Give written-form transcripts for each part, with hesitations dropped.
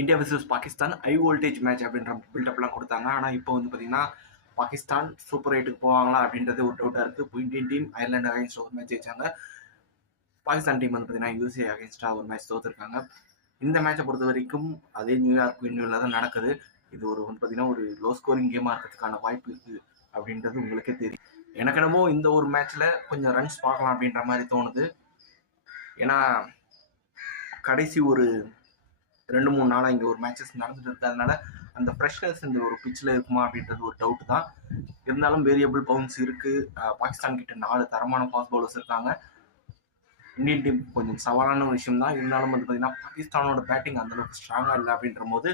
India versus Pakistan high voltage match அப்படின்ற பில்டப்லாம் கொடுத்தாங்க. ஆனால் இப்போ வந்து பார்த்தீங்கன்னா பாகிஸ்தான் சூப்பர் 8க்கு போவாங்களா அப்படின்றது ஒரு டவுட்டாக இருக்குது. இப்போ இந்தியன் டீம் அயர்லாந்து அகைன்ஸ்ட் ஒரு மேட்ச் வச்சாங்க. பாகிஸ்தான் டீம் வந்து பார்த்தீங்கன்னா யூஎஸ்ஏ அகைன்ஸ்டாக ஒரு மேட்ச் தோற்றுருக்காங்க. இந்த மேட்சை பொறுத்த வரைக்கும் அதே நியூயார்க் வென்யூவில் தான் நடக்குது. இது ஒரு வந்து பார்த்தீங்கன்னா ஒரு லோ ஸ்கோரிங் கேமாக இருக்கிறதுக்கான வாய்ப்பு இருக்குது அப்படின்றது உங்களுக்கே தெரியும். எனக்கு என்னமோ இந்த ஒரு மேட்ச்சில் கொஞ்சம் ரன்ஸ் பார்க்கலாம் அப்படின்ற மாதிரி தோணுது. ஏன்னா கடைசி ஒரு 2-3 நாளாக இங்கே ஒரு மேட்சஸ் நடந்துட்டு இருக்கிறதுனால அந்த ஃப்ரெஷ்னஸ் இந்த ஒரு பிச்சில் இருக்குமா அப்படின்றது ஒரு டவுட் தான். இருந்தாலும் வேரியபிள் பவுன்ஸ் இருக்குது. பாகிஸ்தான் கிட்ட 4 தரமான ஃபாஸ்ட் பவுலர்ஸ் இருக்காங்க. இந்தியன் டீம் கொஞ்சம் சவாலான விஷயம் தான். இருந்தாலும் வந்து பார்த்தீங்கன்னா பாகிஸ்தானோட பேட்டிங் அந்தளவுக்கு ஸ்ட்ராங்காக இல்லை அப்படின்ற போது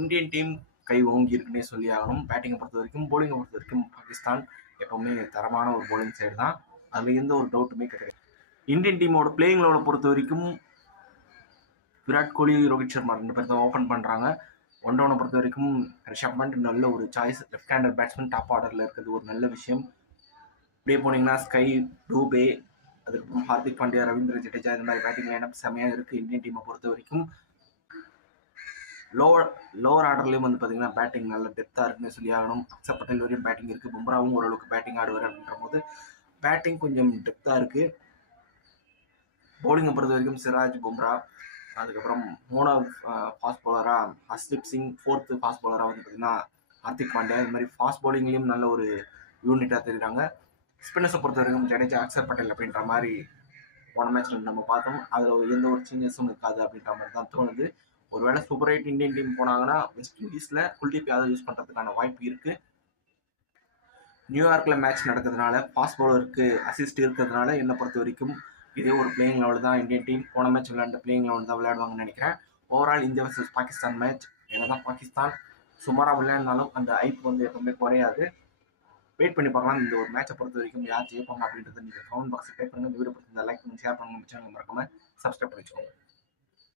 இந்தியன் டீம் கை ஓங்கி இருக்குன்னே சொல்லி ஆகணும். பேட்டிங்கை பொறுத்த வரைக்கும் போலிங்கை பொறுத்த வரைக்கும் பாகிஸ்தான் எப்பவுமே தரமான ஒரு போலிங் சைடு தான். அதில் எந்த ஒரு டவுட்டுமே கிடையாது. இந்தியன் டீமோட பிளேயிங் லெவலை பொறுத்த வரைக்கும் விராட் கோலி, ரோஹித் சர்மா 2 பேர் தான் ஓப்பன் பண்ணுறாங்க. ஒன் டவுனை பொறுத்த வரைக்கும் ரிஷப் பண்ட் நல்ல ஒரு choice. Left hander batsman top ஆர்டரில் இருக்கிறது ஒரு நல்ல விஷயம். இப்படியே போனீங்கன்னா ஸ்கை, டூபே, அதுக்கப்புறம் ஹார்திக் பாண்டியா, ரவீந்திர ஜடேஜா இந்த மாதிரி பேட்டிங் லைனப் செமையாக இருக்குது. இந்தியன் டீமை பொறுத்த வரைக்கும் லோவர் ஆர்டர்லேயும் வந்து பார்த்தீங்கன்னா பேட்டிங் நல்ல டெப்த்தாக இருக்குன்னு சொல்லி ஆகணும். அக்ஷர் பட்டேல் வரையும் பேட்டிங் இருக்குது. பும்ராவும் ஓரளவுக்கு பேட்டிங் ஆடுவார் அப்படின்ற போது பேட்டிங் கொஞ்சம் டெப்த்தாக இருக்குது. பவுலிங்கை பொறுத்த வரைக்கும் சிராஜ், பும்ரா, அதுக்கப்புறம் 3வது ஃபாஸ்ட் பவுலராக ஹர்ஷ்தீப் சிங், 4th ஃபாஸ்ட் பவுலராக வந்து பார்த்தீங்கன்னா ஹார்திக் பாண்டியா. இது மாதிரி ஃபாஸ்ட் பவுலிங்லேயும் நல்ல ஒரு யூனிட்டாக தெரியுறாங்க. ஸ்பின்னர்ஸை பொறுத்த வரைக்கும் ஜடேஜா, அக்ஷர் பட்டேல் அப்படின்ற மாதிரி போன மேட்ச்சில் நம்ம பார்த்தோம். அதில் எந்த ஒரு சேஞ்சஸும் இருக்காது அப்படின்ற மாதிரி தான் தோணுது. ஒருவேளை சூப்பர் 8 இந்தியன் டீம் போனாங்கன்னா வெஸ்ட் இண்டீஸில் குல்தீப் யாதவ் யூஸ் பண்ணுறதுக்கான வாய்ப்பு இருக்குது. நியூயார்க்கில் மேட்ச் நடக்கிறதுனால ஃபாஸ்ட் பவுலருக்கு அசிஸ்ட் இருக்கிறதுனால என்னை பொறுத்த வரைக்கும் இதே ஒரு பிளேயிங் லெவல் தான் இந்தியன் டீம் போன மேட்ச் விளையாண்ட பிளேயிங் லெவல் தான் விளையாடுவாங்கன்னு நினைக்கிறேன். Overall India versus Pakistan match என்னதான் பாகிஸ்தான் சுமாராக விளையாடினாலும் அந்த ஐப் வந்து எப்பவுமே குறையாது. வெயிட் பண்ணி பார்க்கலாம். இந்த ஒரு மேட்சை பொறுத்த வரைக்கும் யார் ஜெயிப்பாங்க அப்படின்றத நீங்கள் கமெண்ட் பாக்ஸில் டைப் பண்ணுங்கள். இந்த வீடியோ பிடிச்சிருந்தா லைக் பண்ணுங்கள், ஷேர் பண்ணுங்கள், சேனல் மறக்காம சப்ஸ்கிரைப் பண்ணி வச்சுக்கோங்க.